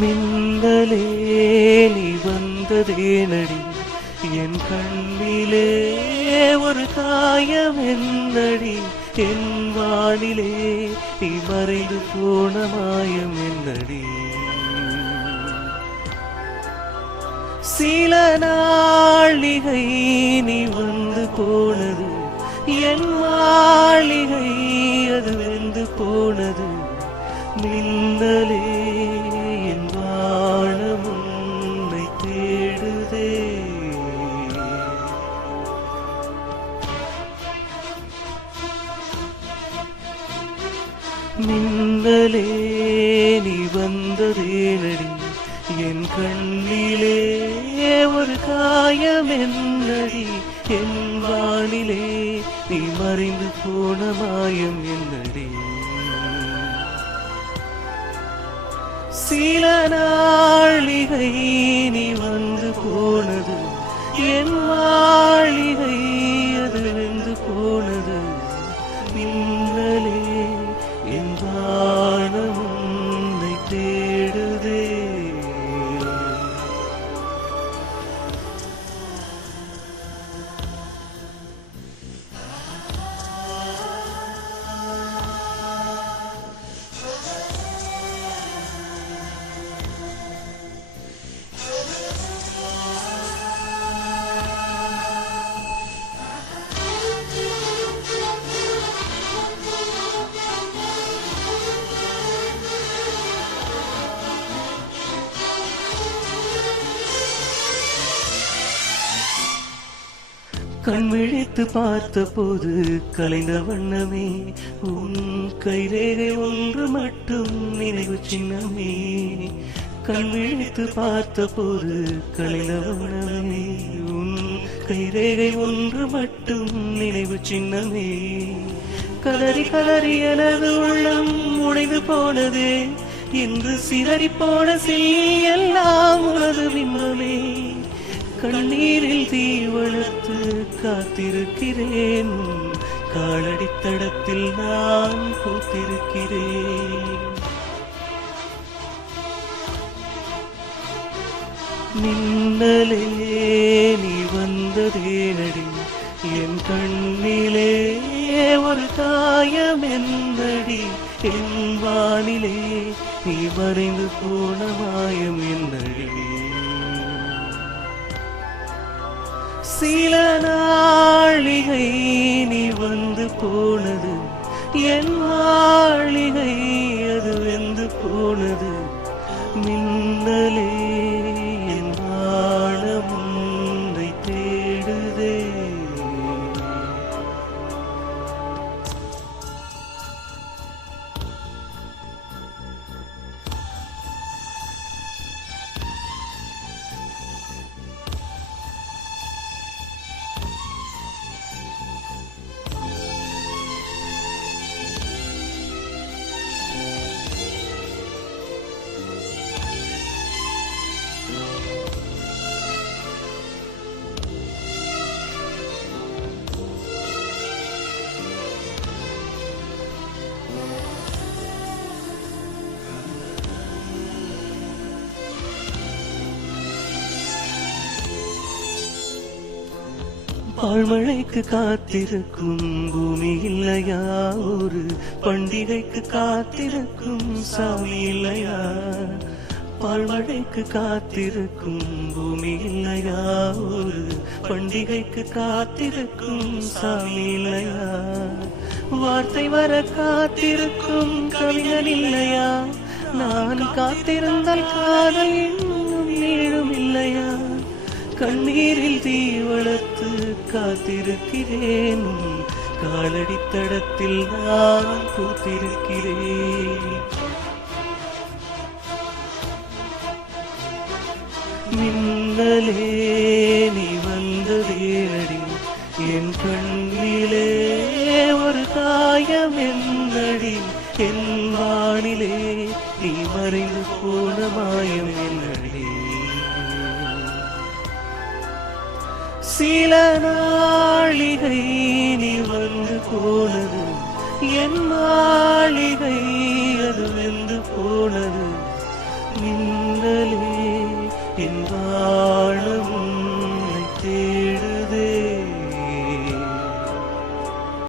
மின்னலே நீ வந்ததேனடி என் கண்ணிலே ஒரு காயம் என்னடி என் வானிலே நீ மறைந்து போன மாயம் என்னடி சில நாளிகை நீ வந்து போனது என் மாளிகை அது வெந்து போனது மின்னலே என் வானம் உன்னை தேடுதே மின்னலே நீ வந்ததேனடி என் கண்ணிலே ஒரு காயம் என்னடி என் வானிலே நீ மறைந்து போன மாயம் என்னடி சில நாளிகை நீ வந்து போனது என் மாளிகை அது வெந்து போனது மின்னலே என் வானம் உன்னை தேடுதே கண் விழித்து பார்த்த போது கலைந்த வண்ணமே உன் கைரேகை ஒன்று மட்டும் நினைவு சின்னமே கண் விழித்து பார்த்த போது கலைந்த வண்ணமே உன் கைரேகை ஒன்று மட்டும் நினைவு சின்னமே கதறி கதறி எனது உள்ளம் உடைந்து போனதே என்று சிதறி போன எல்லாம் உனது பிம்பமே கண்ணீரில் தீ வளர்த்து காத்திருக்கிறேன் காலடித்தடத்தில் நான் பூத்திருக்கிறேன் மின்னலே நீ வந்ததேனடி என் கண்ணிலே ஒரு காயம் என்னடி என் வானிலே நீ மறைந்து போன மாயம் என்னடி சில நாளிகை நீ வந்து போனது என் மாளிகை அது வெந்து போனது மின்னலே என் வானம் உன்னை தேடுதே பாழ்மழைக்கு காத்திருக்கும் பூமி இல்லையா ஒரு பண்டிகைக்கு காத்திருக்கும் சாமி இல்லையா பாழ்மழைக்கு காத்திருக்கும் பூமி இல்லையா ஒரு பண்டிகைக்கு காத்திருக்கும் சாமி இல்லையா வார்த்தை வர காத்திருக்கும் கவிஞன் இல்லையா நான் காத்திருந்தால் காதல் இன்னும் நீளும் இல்லையா கண்ணீரில் தீ வளர்த்து காத்திருக்கிறேன் காலடித்தடத்தில் நான் பூத்திருக்கிறேன் மின்னலே நீ வந்ததேனடி என் கண்ணிலே ஒரு காயம் என்னடி என் வானிலே நீ மறைந்து போன மாயம் என்னடி சில நாளிகை நீ வந்து போனது என் மாளிகை அது